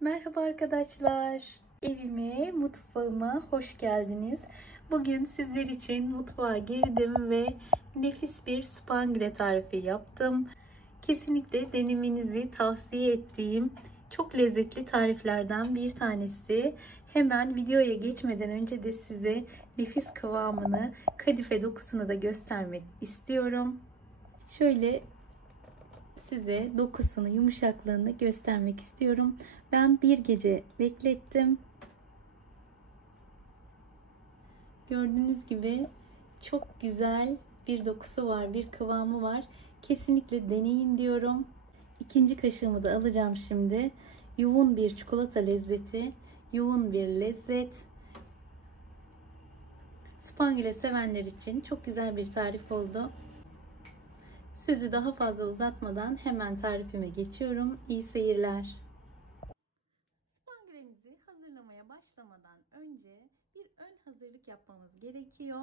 Merhaba arkadaşlar. Evime, mutfağıma hoş geldiniz. Bugün sizler için mutfağa girdim ve nefis bir spangle tarifi yaptım. Kesinlikle denemenizi tavsiye ettiğim çok lezzetli tariflerden bir tanesi. Hemen videoya geçmeden önce de size nefis kıvamını, kadife dokusunu da göstermek istiyorum. Şöyle size dokusunu, yumuşaklığını göstermek istiyorum. Ben bir gece beklettim. Gördüğünüz gibi çok güzel bir dokusu var, bir kıvamı var. Kesinlikle deneyin diyorum. İkinci kaşığımı da alacağım şimdi. Yoğun bir çikolata lezzeti, yoğun bir lezzet. Spangle sevenler için çok güzel bir tarif oldu. Sözü daha fazla uzatmadan hemen tarifime geçiyorum. İyi seyirler. Spanglemizi hazırlamaya başlamadan önce bir ön hazırlık yapmamız gerekiyor.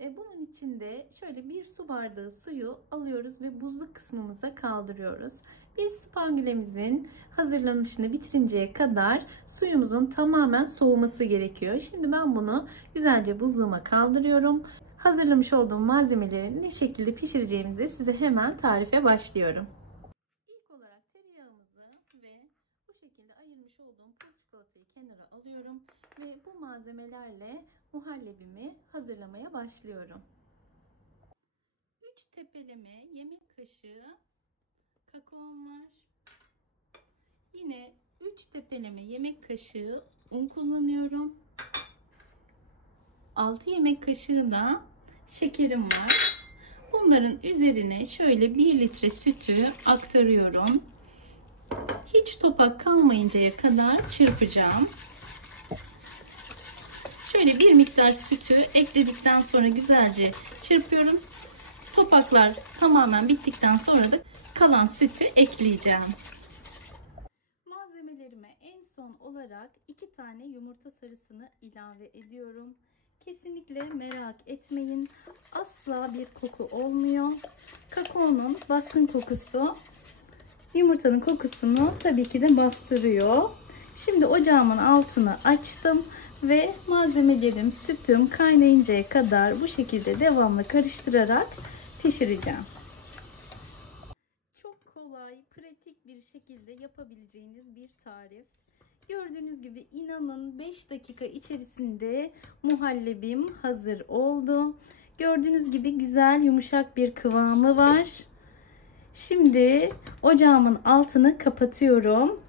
Bunun için de şöyle bir su bardağı suyu alıyoruz ve buzluk kısmımıza kaldırıyoruz. Biz spanglemizin hazırlanışını bitirinceye kadar suyumuzun tamamen soğuması gerekiyor. Şimdi ben bunu güzelce buzluğuma kaldırıyorum. Hazırlamış olduğum malzemeleri ne şekilde pişireceğimizi size hemen tarife başlıyorum. İlk olarak tereyağımızı ve bu şekilde ayırmış olduğum pul çikolatayı kenara alıyorum ve bu malzemelerle muhallebimi hazırlamaya başlıyorum. 3 tepeleme yemek kaşığı kakaom var. Yine 3 tepeleme yemek kaşığı un kullanıyorum. 6 yemek kaşığı da şekerim var. Bunların üzerine şöyle 1 litre sütü aktarıyorum. Hiç topak kalmayıncaya kadar çırpacağım. Şöyle bir miktar sütü ekledikten sonra güzelce çırpıyorum. Topaklar tamamen bittikten sonra da kalan sütü ekleyeceğim. Malzemelerime en son olarak 2 tane yumurta sarısını ilave ediyorum. Kesinlikle merak etmeyin. Asla bir koku olmuyor. Kakaonun baskın kokusu yumurtanın kokusunu tabii ki de bastırıyor. Şimdi ocağımın altını açtım ve malzemelerim, sütüm kaynayıncaya kadar bu şekilde devamlı karıştırarak pişireceğim. Çok kolay, pratik bir şekilde yapabileceğiniz bir tarif. Gördüğünüz gibi inanın 5 dakika içerisinde muhallebim hazır oldu. Gördüğünüz gibi güzel yumuşak bir kıvamı var. Şimdi ocağımın altını kapatıyorum.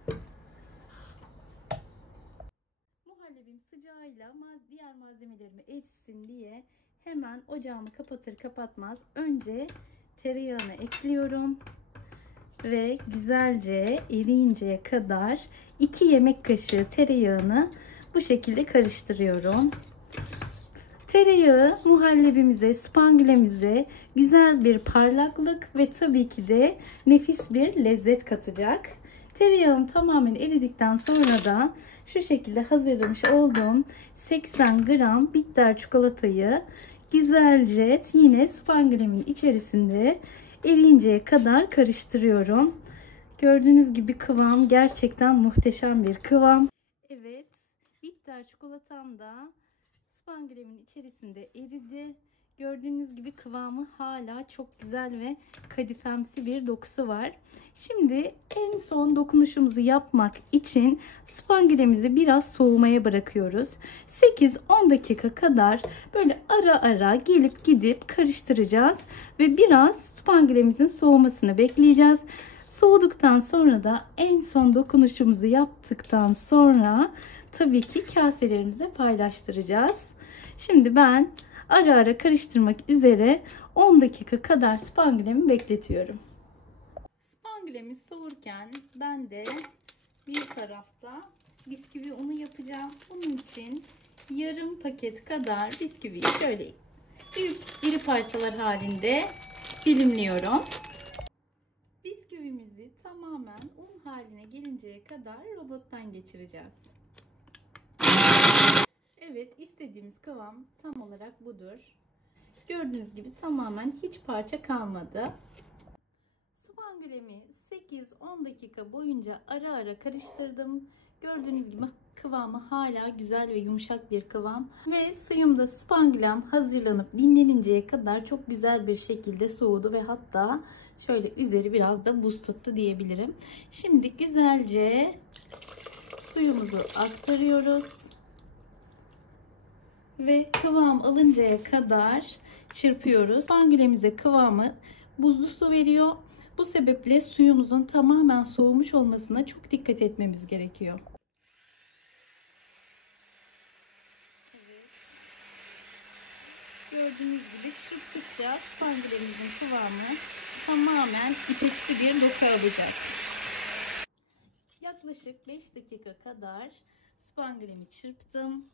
Muhallebim sıcağıyla diğer malzemelerimi etsin diye hemen ocağımı kapatır kapatmaz önce tereyağını ekliyorum. Ve güzelce eriyinceye kadar 2 yemek kaşığı tereyağını bu şekilde karıştırıyorum. Tereyağı muhallebimize, spanglemize güzel bir parlaklık ve tabii ki de nefis bir lezzet katacak. Tereyağım tamamen eridikten sonra da şu şekilde hazırlamış olduğum 80 gram bitter çikolatayı güzelce yine spanglemin içerisinde eriyinceye kadar karıştırıyorum. Gördüğünüz gibi kıvam gerçekten muhteşem bir kıvam. Evet, bitter çikolatam da spanglemin içerisinde eridi. Gördüğünüz gibi kıvamı hala çok güzel ve kadifemsi bir dokusu var. Şimdi en son dokunuşumuzu yapmak için spanglemizi biraz soğumaya bırakıyoruz. 8-10 dakika kadar böyle ara ara gelip gidip karıştıracağız ve biraz spanglemizin soğumasını bekleyeceğiz. Soğuduktan sonra da en son dokunuşumuzu yaptıktan sonra tabii ki kaselerimize paylaştıracağız. Şimdi ben ara ara karıştırmak üzere 10 dakika kadar spanglemi bekletiyorum. Spanglemi soğurken ben de bir tarafta bisküvi unu yapacağım. Bunun için yarım paket kadar bisküviyi şöyle büyük iri parçalar halinde dilimliyorum. Bisküvimizi tamamen un haline gelinceye kadar robottan geçireceğiz. Evet, istediğimiz kıvam tam olarak budur. Gördüğünüz gibi tamamen hiç parça kalmadı. Spangülemi 8-10 dakika boyunca ara ara karıştırdım. Gördüğünüz gibi kıvamı hala güzel ve yumuşak bir kıvam. Ve suyumda spangülem hazırlanıp dinleninceye kadar çok güzel bir şekilde soğudu ve hatta şöyle üzeri biraz da buz tuttu diyebilirim. Şimdi güzelce suyumuzu aktarıyoruz. Ve kıvam alıncaya kadar çırpıyoruz. Spangülemize kıvamı buzlu su veriyor. Bu sebeple suyumuzun tamamen soğumuş olmasına çok dikkat etmemiz gerekiyor. Evet. Gördüğünüz gibi çırptıkça spangülemizin kıvamı tamamen ipeksi bir doku alacak. Yaklaşık 5 dakika kadar spangülemi çırptım.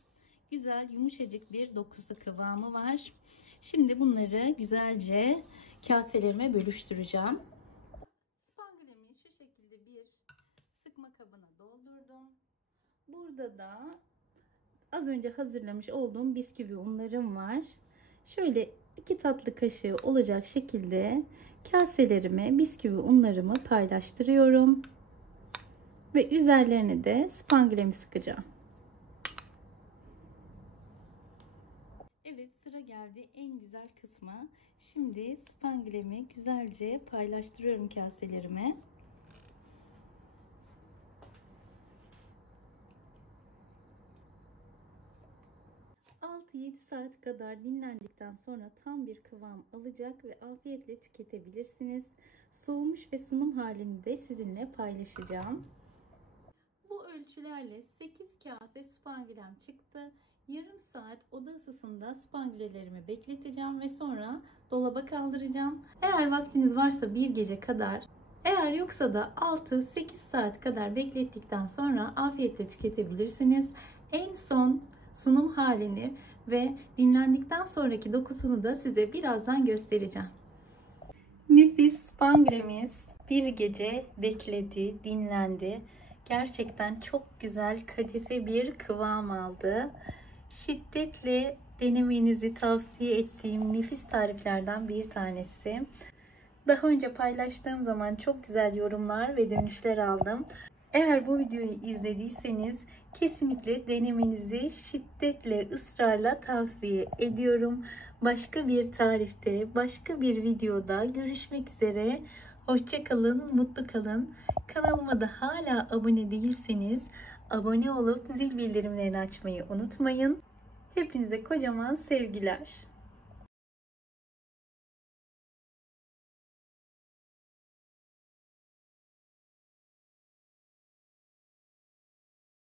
Güzel yumuşacık bir dokusu kıvamı var. Şimdi bunları güzelce kaselerime bölüştüreceğim. Spangülemi şu şekilde bir sıkma kabına doldurdum. Burada da az önce hazırlamış olduğum bisküvi unlarım var. Şöyle 2 tatlı kaşığı olacak şekilde kaselerime bisküvi unlarımı paylaştırıyorum. Ve üzerlerine de spangülemi sıkacağım. Evet, sıra geldi en güzel kısma. Şimdi spangülemi güzelce paylaştırıyorum kaselerime. ...6-7 saat kadar dinlendikten sonra tam bir kıvam alacak ve afiyetle tüketebilirsiniz. Soğumuş ve sunum halini de sizinle paylaşacağım. Bu ölçülerle 8 kase spangülem çıktı. Yarım saat oda ısısında spangülelerimi bekleteceğim ve sonra dolaba kaldıracağım. Eğer vaktiniz varsa bir gece kadar, eğer yoksa da 6-8 saat kadar beklettikten sonra afiyetle tüketebilirsiniz. En son sunum halini ve dinlendikten sonraki dokusunu da size birazdan göstereceğim. Nefis spangülemiz bir gece bekledi, dinlendi. Gerçekten çok güzel kadife bir kıvam aldı. Şiddetle denemenizi tavsiye ettiğim nefis tariflerden bir tanesi. Daha önce paylaştığım zaman çok güzel yorumlar ve dönüşler aldım. Eğer bu videoyu izlediyseniz kesinlikle denemenizi şiddetle, ısrarla tavsiye ediyorum. Başka bir tarifte, başka bir videoda görüşmek üzere. Hoşça kalın, mutlu kalın. Kanalıma da hala abone değilseniz abone olup zil bildirimlerini açmayı unutmayın. Hepinize kocaman sevgiler.